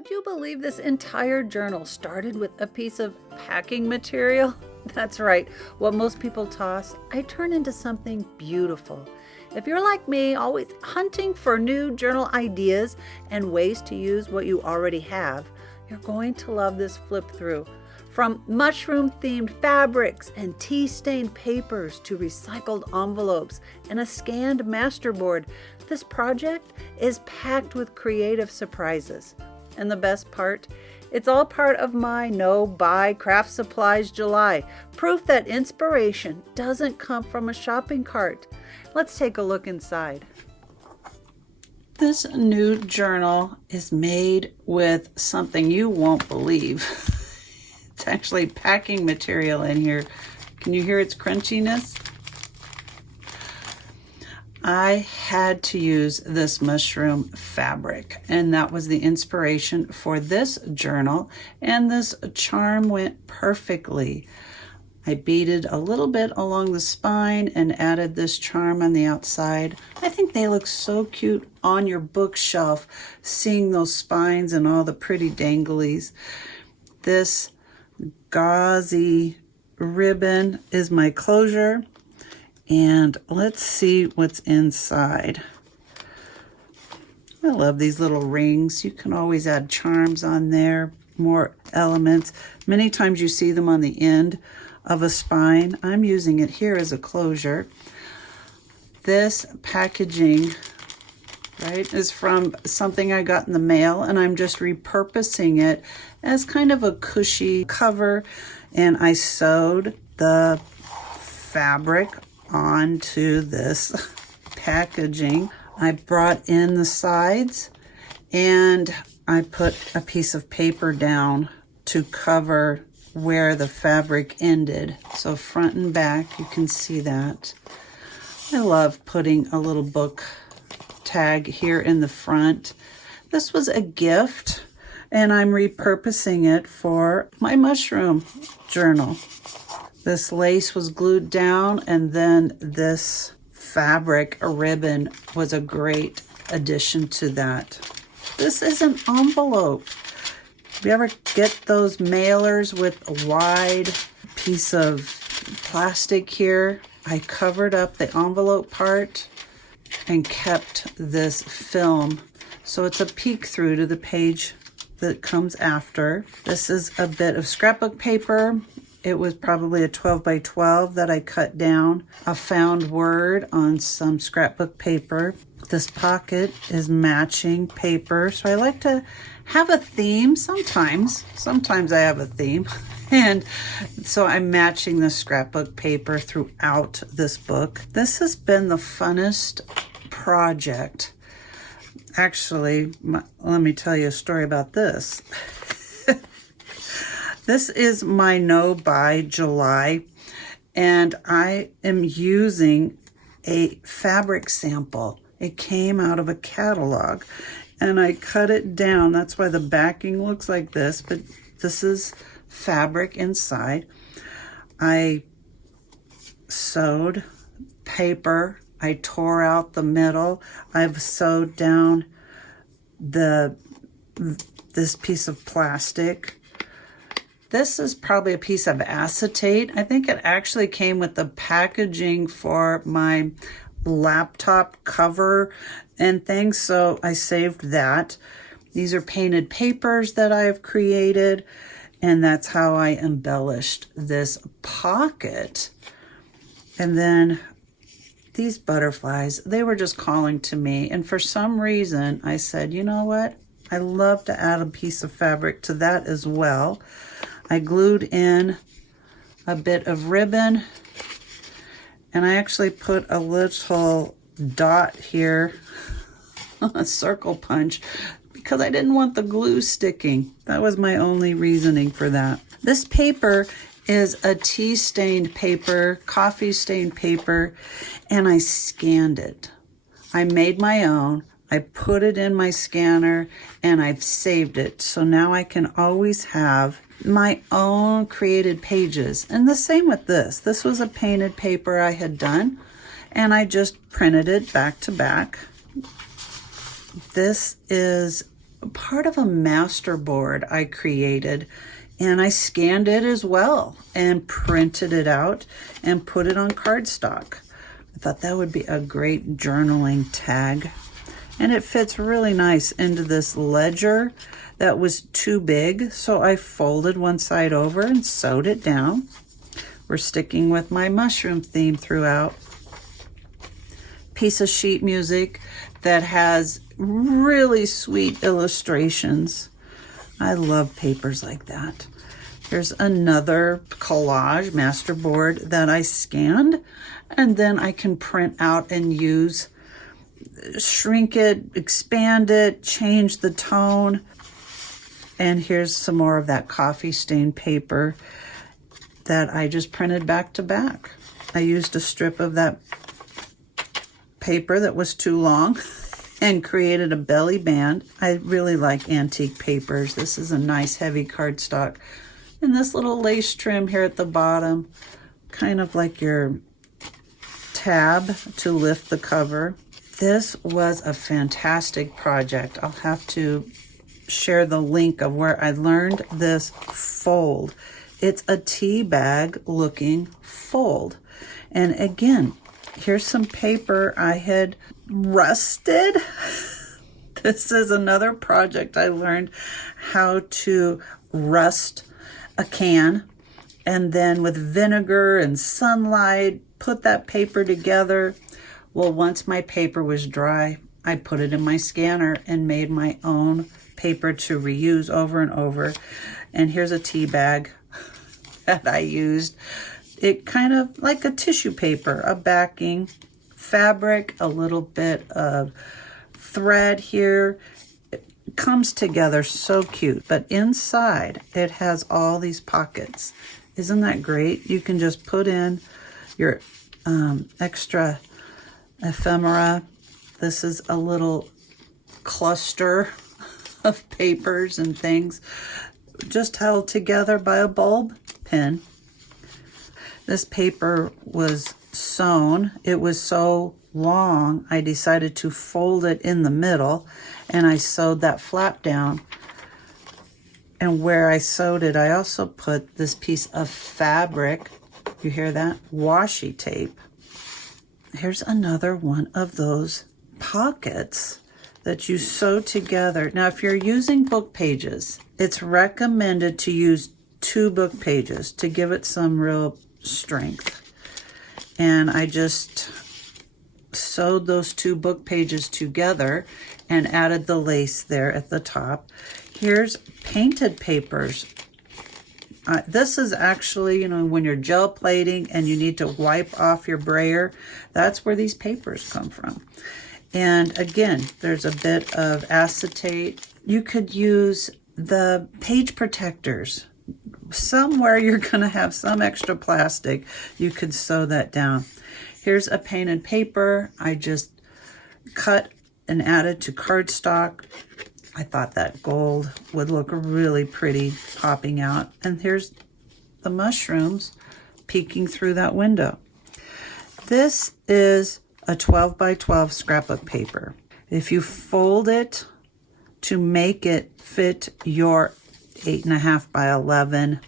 Would you believe this entire journal started with a piece of packing material? That's right, what most people toss, I turn into something beautiful. If you're like me, always hunting for new journal ideas and ways to use what you already have, you're going to love this flip through. From mushroom-themed fabrics and tea-stained papers to recycled envelopes and a scanned masterboard, this project is packed with creative surprises. And the best part, it's all part of my No Buy Craft Supplies July, proof that inspiration doesn't come from a shopping cart. Let's take a look inside. This new journal is made with something you won't believe. It's actually packing material in here. Can you hear its crunchiness? I had to use this mushroom fabric, and that was the inspiration for this journal, and this charm went perfectly. I beaded a little bit along the spine and added this charm on the outside. I think they look so cute on your bookshelf, seeing those spines and all the pretty danglies. This gauzy ribbon is my closure. And let's see what's inside. I love these little rings. You can always add charms on there, more elements. Many times you see them on the end of a spine. I'm using it here as a closure. This packaging, right, is from something I got in the mail, and I'm just repurposing it as kind of a cushy cover. And I sewed the fabric onto this packaging. I brought in the sides and I put a piece of paper down to cover where the fabric ended. So front and back, you can see that. I love putting a little book tag here in the front. This was a gift and I'm repurposing it for my mushroom journal. This lace was glued down, and then this fabric, a ribbon, was a great addition to that. This is an envelope. You ever get those mailers with a wide piece of plastic here? I covered up the envelope part and kept this film, so it's a peek through to the page that comes after. This is a bit of scrapbook paper. It was probably a 12 by 12 that I cut down. A found word on some scrapbook paper. This pocket is matching paper. So I like to have a theme sometimes. Sometimes I have a theme. And so I'm matching the scrapbook paper throughout this book. This has been the funnest project. Actually, let me tell you a story about this. This is my No Buy July, and I am using a fabric sample. It came out of a catalog, and I cut it down. That's why the backing looks like this, but this is fabric inside. I sewed paper. I tore out the middle. I've sewed down this piece of plastic. This is probably a piece of acetate. I think it actually came with the packaging for my laptop cover and things, so I saved that. These are painted papers that I have created, and that's how I embellished this pocket. And then these butterflies, they were just calling to me, and for some reason I said, you know what? I love to add a piece of fabric to that as well. I glued in a bit of ribbon, and I actually put a little dot here, a circle punch, because I didn't want the glue sticking. That was my only reasoning for that. This paper is a tea-stained paper, coffee-stained paper, and I scanned it. I made my own. I put it in my scanner, and I've saved it. So now I can always have my own created pages. And the same with this. This was a painted paper I had done, and I just printed it back to back. This is part of a master board I created, and I scanned it as well and printed it out and put it on cardstock. I thought that would be a great journaling tag. And it fits really nice into this ledger that was too big, so I folded one side over and sewed it down. We're sticking with my mushroom theme throughout. Piece of sheet music that has really sweet illustrations. I love papers like that. Here's another collage masterboard that I scanned, and then I can print out and use, shrink it, expand it, change the tone. And here's some more of that coffee stained paper that I just printed back to back. I used a strip of that paper that was too long and created a belly band. I really like antique papers. This is a nice heavy cardstock. And this little lace trim here at the bottom, kind of like your tab to lift the cover. This was a fantastic project. I'll have to share the link of where I learned this fold. It's a tea bag looking fold. And again, here's some paper I had rusted. This is another project I learned how to rust a can, and then with vinegar and sunlight, put that paper together. Well, once my paper was dry, I put it in my scanner and made my own paper to reuse over and over. And here's a tea bag that I used. It kind of like a tissue paper, a backing, fabric, a little bit of thread here. It comes together so cute, but inside it has all these pockets. Isn't that great? You can just put in your extra ephemera. This is a little cluster of papers and things just held together by a bulb pin. This paper was sewn. It was so long, I decided to fold it in the middle, and I sewed that flap down. And where I sewed it, I also put this piece of fabric. You hear that? Washi tape. Here's another one of those pockets that you sew together. Now, if you're using book pages, it's recommended to use 2 book pages to give it some real strength. And I just sewed those 2 book pages together and added the lace there at the top. Here's painted papers. This is actually, when you're gel plating and you need to wipe off your brayer, that's where these papers come from. And again, there's a bit of acetate. You could use the page protectors. Somewhere you're going to have some extra plastic. You could sew that down. Here's a painted paper. I just cut and added to cardstock. I thought that gold would look really pretty popping out. And here's the mushrooms peeking through that window. This is a 12 by 12 scrapbook paper. If you fold it to make it fit your 8.5 by 11,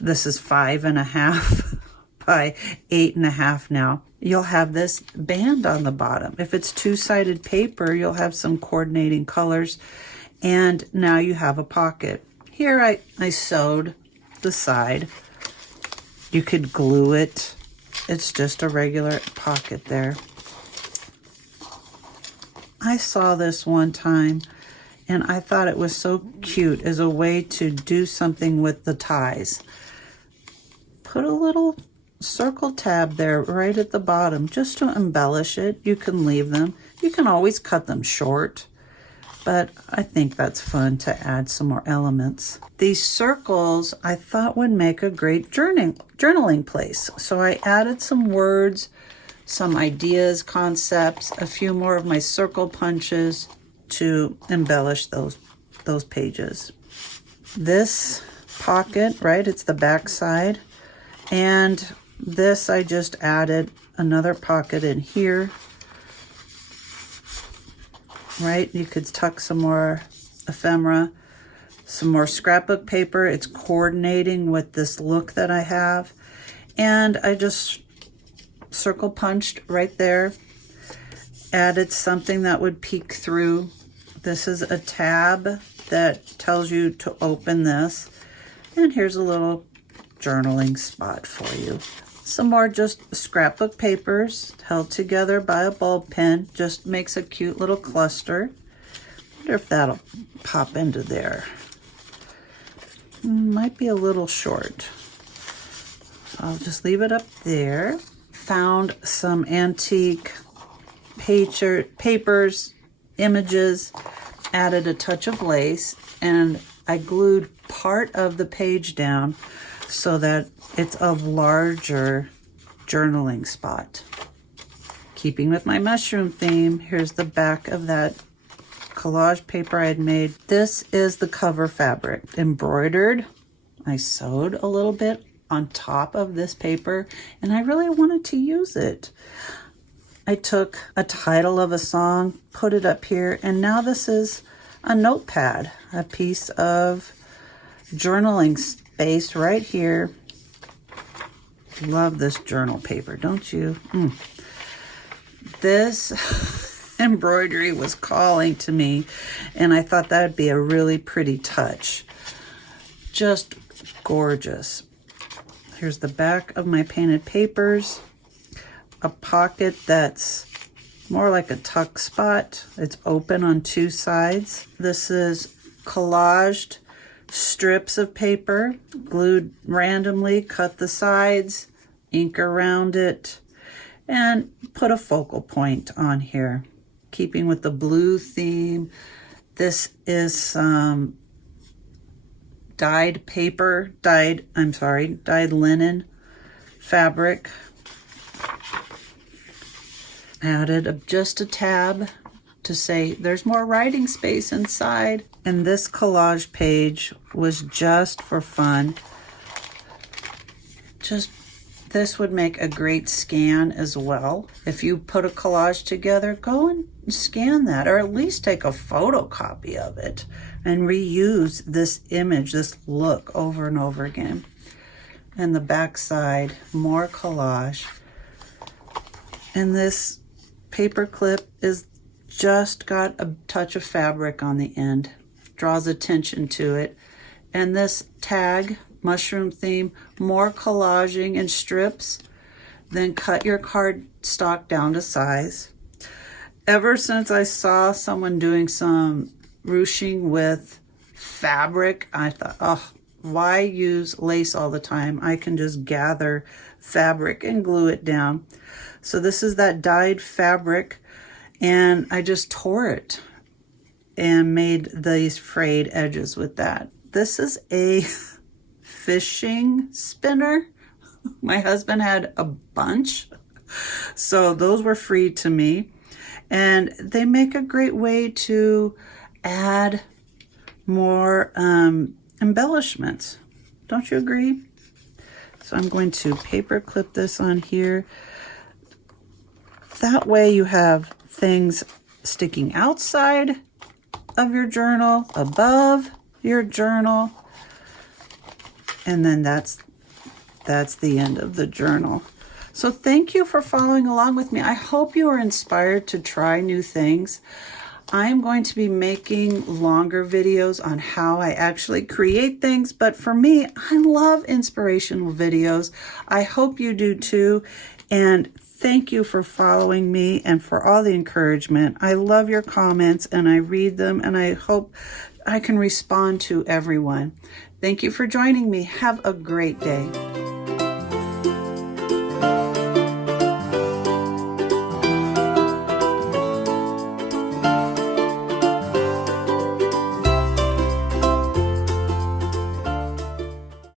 this is 5.5 by 8.5 now. You'll have this band on the bottom. If it's 2-sided paper, you'll have some coordinating colors, and now you have a pocket. Here I sewed the side. You could glue it. It's just a regular pocket there. I saw this one time, and I thought it was so cute as a way to do something with the ties. Put a little circle tab there right at the bottom just to embellish it. You can leave them. You can always cut them short, but I think that's fun to add some more elements. These circles I thought would make a great journaling place. So I added some words, some ideas, concepts, a few more of my circle punches to embellish those pages. This pocket, right, it's the back side, and this I just added another pocket in here, right? You could tuck some more ephemera, some more scrapbook paper. It's coordinating with this look that I have. And I just circle punched right there, added something that would peek through. This is a tab that tells you to open this. And here's a little journaling spot for you. Some more just scrapbook papers held together by a bulb pen. Just makes a cute little cluster. Wonder if that'll pop into there. Might be a little short. I'll just leave it up there. Found some antique papers, images, added a touch of lace, and I glued part of the page down so that it's a larger journaling spot. Keeping with my mushroom theme, here's the back of that collage paper I had made. This is the cover fabric, embroidered. I sewed a little bit on top of this paper, and I really wanted to use it. I took a title of a song, put it up here, and now this is a notepad, a piece of journaling space right here. Love this journal paper, don't you? This embroidery was calling to me, and I thought that would be a really pretty touch. Just gorgeous. Here's the back of my painted papers. A pocket that's more like a tuck spot. It's open on two sides. This is collaged strips of paper, glued randomly, cut the sides, ink around it, and put a focal point on here. Keeping with the blue theme, this is some dyed linen fabric. Added just a tab to say there's more writing space inside. And this collage page was just for fun. This would make a great scan as well. If you put a collage together, go and scan that, or at least take a photocopy of it and reuse this image, this look over and over again. And the back side, more collage. And this paper clip is just got a touch of fabric on the end, draws attention to it. And this tag, mushroom theme, more collaging in strips. Then cut your cardstock down to size. Ever since I saw someone doing some ruching with fabric, I thought, oh, why use lace all the time? I can just gather fabric and glue it down. So this is that dyed fabric, and I just tore it and made these frayed edges with that. This is a fishing spinner. My husband had a bunch, so those were free to me, and they make a great way to add more embellishments. Don't you agree? So I'm going to paper clip this on here. That way you have things sticking outside of your journal, above your journal, and then that's the end of the journal. So thank you for following along with me. I hope you are inspired to try new things. I'm going to be making longer videos on how I actually create things, but for me, I love inspirational videos. I hope you do too, and thank you for following me and for all the encouragement. I love your comments, and I read them, and I hope I can respond to everyone. Thank you for joining me. Have a great day.